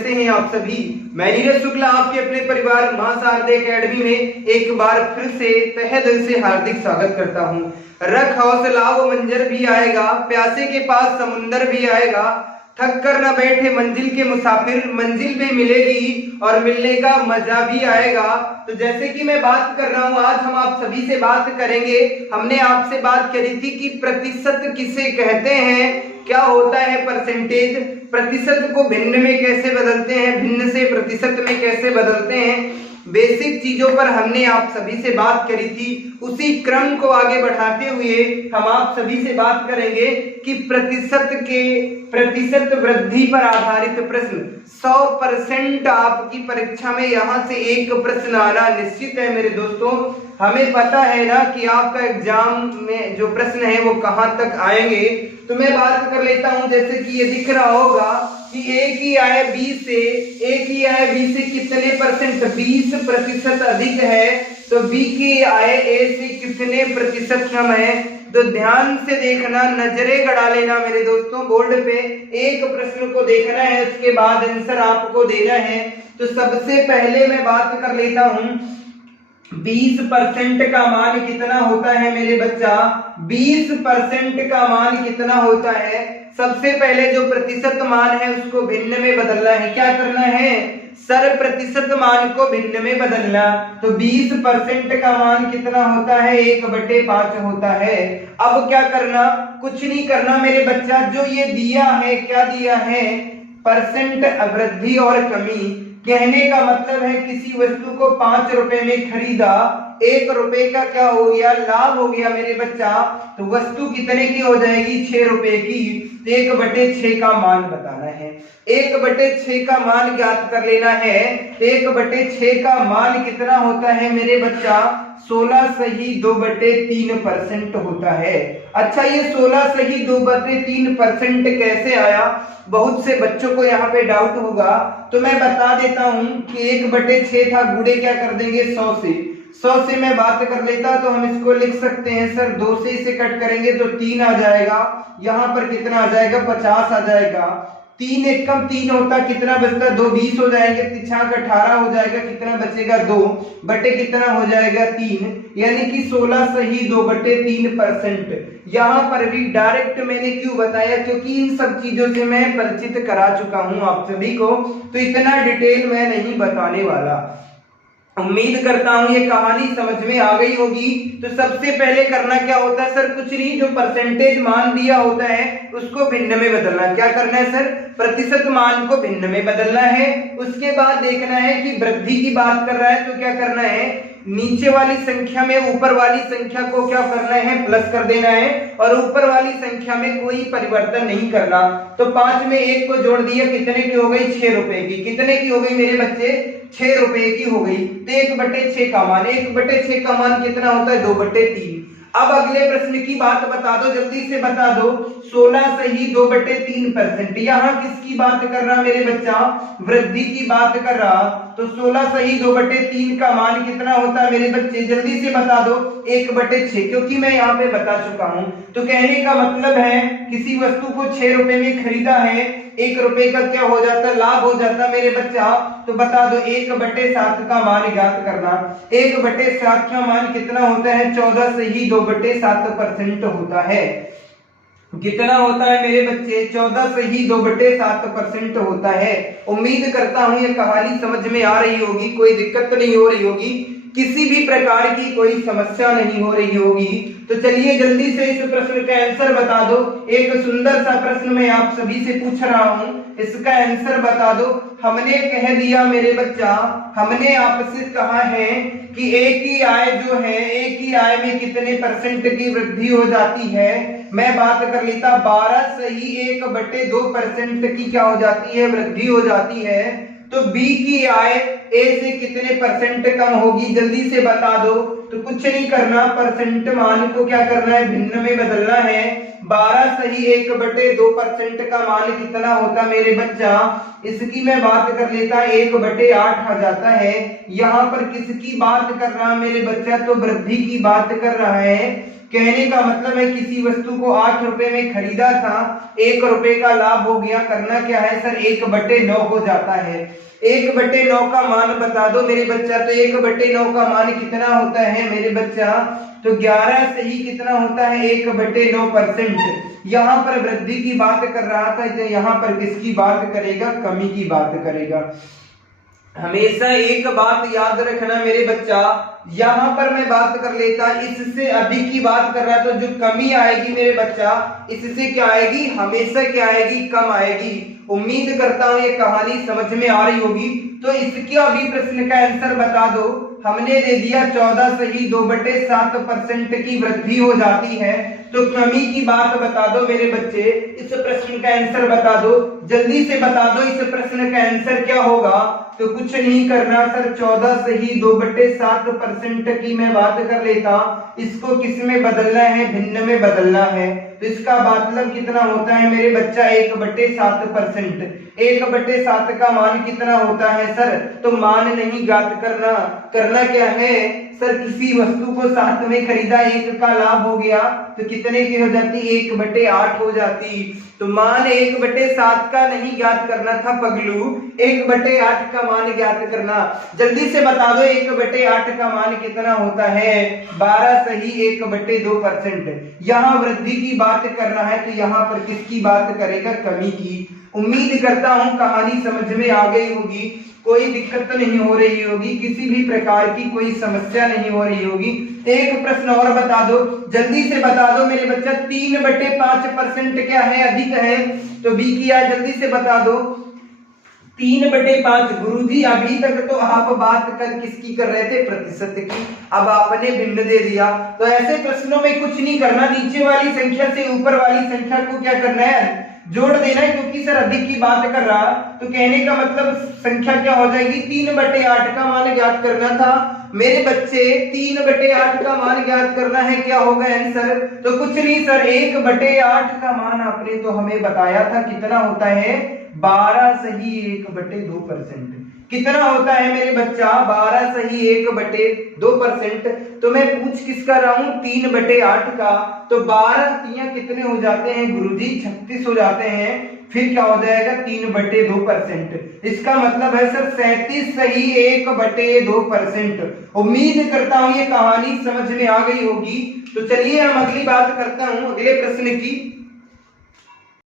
कैसे हैं आप सभी। मैं नीरज शुक्ला आपके अपने परिवार मां शारदे एकेडमी में एक बार फिर से तहे दिल से हार्दिक स्वागत करता हूं। रख हौसला वो मंजर भी आएगा, प्यासे के पास समुंदर भी आएगा, थक कर न बैठे मंजिल के मुसाफिर, मंजिल भी मिलेगी और मिलने का मजा भी आएगा। तो जैसे कि मैं बात कर रहा हूं, आज हम आप सभी से बात करेंगे। हमने आपसे बात करी थी कि प्रतिशत किसे कहते हैं, क्या होता है परसेंटेज, प्रतिशत को भिन्न में कैसे बदलते हैं, भिन्न से प्रतिशत में कैसे बदलते हैं, बेसिक चीजों पर हमने आप सभी से बात करी थी। उसी क्रम को आगे बढ़ाते हुए हम आप सभी से बात करेंगे कि प्रतिशत वृद्धि पर आधारित प्रश्न 100% आपकी परीक्षा में यहां से एक प्रश्न आना निश्चित है मेरे दोस्तों। हमें पता है ना कि आपका एग्जाम में जो प्रश्न है वो कहां तक आएंगे। तो मैं बात कर लेता हूं, जैसे कि ये दिख रहा होगा कि A की आय B से कितने परसेंट, 20% अधिक है, तो B की आय A से कितने प्रतिशत कम है। तो ध्यान से देखना, नजरें गड़ा लेना मेरे दोस्तों, बोर्ड पे एक प्रश्न को देखना है, उसके बाद आंसर आपको देना है। तो सबसे पहले मैं बात कर लेता हूं 20% का मान कितना होता है मेरे बच्चा, 20% का मान कितना होता है। सबसे पहले जो प्रतिशत मान है उसको भिन्न में बदलना है। क्या करना है सर, प्रतिशत मान को भिन्न में बदलना। तो 20% का मान कितना होता है, 1/5 होता है। अब क्या करना, कुछ नहीं करना मेरे बच्चा, जो ये दिया है, क्या दिया है, परसेंट वृद्धि और कमी। कहने का मतलब है किसी वस्तु को 5 रुपए में खरीदा, 1 रुपए का क्या हो गया, लाभ हो गया मेरे बच्चा। तो वस्तु कितने की हो जाएगी, 6 रुपए की। 1/6 का मान बताना है, 1/6 का मान ज्ञात कर लेना है। 1/6 का मान कितना होता है मेरे बच्चा, 16 सही 2/3% होता है। अच्छा, ये 16 सही 2/3% कैसे आया, बहुत से बच्चों को यहाँ पे डाउट होगा। तो मैं बता देता हूं कि 1/6 था, गुणे क्या कर देंगे 100 से मैं बात कर लेता, तो हम इसको लिख सकते हैं सर 2 से इसे कट करेंगे तो 3 आ जाएगा। यहाँ पर कितना आ जाएगा, 50 आ जाएगा। 3 1 कम 3 होता, कितना बचता, 2 20 हो जाएंगे, 5 18 हो जाएगा, कितना बचेगा 2 बटे कितना हो जाएगा 3, यानी कि 16 सही 2/3%। यहाँ पर भी डायरेक्ट मैंने क्यों बताया, क्योंकि इन सब चीजों से मैं परिचित करा चुका हूं आप सभी को, तो इतना डिटेल मैं नहीं बताने वाला। उम्मीद करता हूं ये कहानी समझ में आ गई होगी। तो सबसे पहले करना क्या होता है सर, कुछ नहीं, जो परसेंटेज मान दिया होता है उसको भिन्न में बदलना। क्या करना है सर, प्रतिशत मान को भिन्न में बदलना है। उसके बाद देखना है कि वृद्धि की बात कर रहा है, तो क्या करना है, नीचे वाली संख्या में ऊपर वाली संख्या को क्या करना है, प्लस कर देना है, और ऊपर वाली संख्या में कोई परिवर्तन नहीं करना। तो 5 में 1 को जोड़ दिया, कितने की हो गई, 6 रुपए की। कितने की हो गई मेरे बच्चे, 6 रुपए की हो गई। तो 1/6 का मान, 1/6 का मान कितना होता है, 2/3। अब अगले प्रश्न की बात बता दो, जल्दी से बता दो, 16 सही 2/3%। यहाँ किसकी बात कर रहा मेरे बच्चा, वृद्धि की बात कर रहा। तो 16 सही 2/3 का मान कितना होता है मेरे बच्चे, जल्दी से बता दो, 1/6, क्योंकि मैं यहाँ पे बता चुका हूं। तो कहने का मतलब है किसी वस्तु को 6 रुपए में खरीदा है, 1 रुपए का क्या हो जाता, लाभ हो जाता मेरे बच्चा। तो बता दो 1/7 का मान ज्ञात करना। 1/7 का मान कितना होता है, 14 सही 2/7% होता है। कितना होता है मेरे बच्चे, 14 सही 2/7% होता है। उम्मीद करता हूं ये कहानी समझ में आ रही होगी, कोई दिक्कत तो नहीं हो रही होगी, किसी भी प्रकार की कोई समस्या नहीं हो रही होगी। तो चलिए जल्दी से इस प्रश्न का आंसर बता दो। एक सुंदर सा प्रश्न मैं आप सभी से पूछ रहा हूं, इसका आंसर बता दो। हमने कह दिया मेरे बच्चा, हमने आपसे कहा है कि A की आय जो है, A की आय में कितने परसेंट की वृद्धि हो जाती है। मैं बात कर लेता, 12 सही 1/2% की क्या हो जाती है, वृद्धि हो जाती है। तो B की आय A से कितने परसेंट कम होगी, जल्दी से बता दो। तो कुछ नहीं करना, परसेंट मान को क्या करना है, भिन्न में बदलना है। 12 सही 1/2% का मान कितना होता मेरे बच्चा, इसकी मैं बात कर लेता, 1/8 आ जाता है। यहाँ पर किसकी बात कर रहा मेरे बच्चा, तो वृद्धि की बात कर रहा है। कहने का मतलब है किसी वस्तु को 8 रुपए में खरीदा था, 1 रुपए का लाभ हो गया, करना क्या है सर 1/9 हो जाता है। 1/9 का मान बता दो मेरे बच्चा, तो 1/9 का मान कितना होता है मेरे बच्चा, तो 11 से ही कितना होता है 1/9%। यहाँ पर वृद्धि की बात कर रहा था, तो यहाँ पर किसकी बात करेगा, कमी की बात करेगा। हमेशा एक बात याद रखना मेरे बच्चा, यहाँ पर मैं बात कर लेता इससे अधिक की बात कर रहा, तो जो कमी आएगी मेरे बच्चा इससे क्या आएगी, हमेशा क्या आएगी, कम आएगी। उम्मीद करता हूं ये कहानी समझ में आ रही होगी। तो इसके अभी प्रश्न का आंसर बता दो। हमने दे दिया 14 से ही 2/7% की वृद्धि हो जाती है, तो कमी की बात बता दो मेरे बच्चे। इस प्रश्न का आंसर बता दो, जल्दी से बता दो इस प्रश्न का आंसर क्या होगा। तो कुछ नहीं करना सर, 14 से ही 2/7% की मैं बात कर लेता, इसको किस में बदलना है, भिन्न में बदलना है। तो इसका मतलब कितना होता है मेरे बच्चा 1/7%। 1/7 का मान कितना होता है सर, तो मान नहीं ज्ञात करना, करना क्या है सर, किसी वस्तु को 7 में खरीदा, 1 का लाभ हो गया, तो कितने की हो जाती, 1/8 हो जाती। तो मान 1/7 का नहीं ज्ञात करना था पगलू, 1/8 का मान ज्ञात करना। जल्दी से बता दो 1/8 का मान कितना होता है, 12 सही 1/2%। यहाँ वृद्धि की बात करना है, तो यहाँ पर किसकी बात करेगा, कमी की। उम्मीद करता हूं कहानी समझ में आ गई होगी, कोई दिक्कत तो नहीं हो रही होगी, किसी भी प्रकार की कोई समस्या नहीं हो रही होगी। एक प्रश्न और बता दो, जल्दी से बता दो मेरे बच्चा, 3/5% क्या है, अधिक है, तो बी किया, जल्दी से बता दो 3/5। गुरुजी अभी तक तो आप बात कर किसकी कर रहे थे, प्रतिशत की, अब आपने भिन्न दे दिया। तो ऐसे प्रश्नों में कुछ नहीं करना, नीचे वाली संख्या से ऊपर वाली संख्या को क्या करना है, जोड़ देना है, क्योंकि सर अधिक की बात कर रहा, तो कहने का मतलब संख्या क्या हो जाएगी, 3/8 का मान ज्ञात करना था मेरे बच्चे। 3/8 का मान ज्ञात करना है, क्या होगा आंसर, तो कुछ नहीं सर 1/8 का मान आपने तो हमें बताया था कितना होता है, 12 सही 1/2%। कितना होता है मेरे बच्चा, 12 सही 1/2%। तो मैं पूछ किसका रहा हूं, 3/8 का, तो 12 तियां कितने हो जाते हैं गुरुजी, 36 हो जाते हैं। फिर क्या हो जाएगा, 3/2%। इसका मतलब है सर 37 सही 1/2%। उम्मीद करता हूं ये कहानी समझ में आ गई होगी। तो चलिए हम अगली बात करता हूं, अगले प्रश्न की।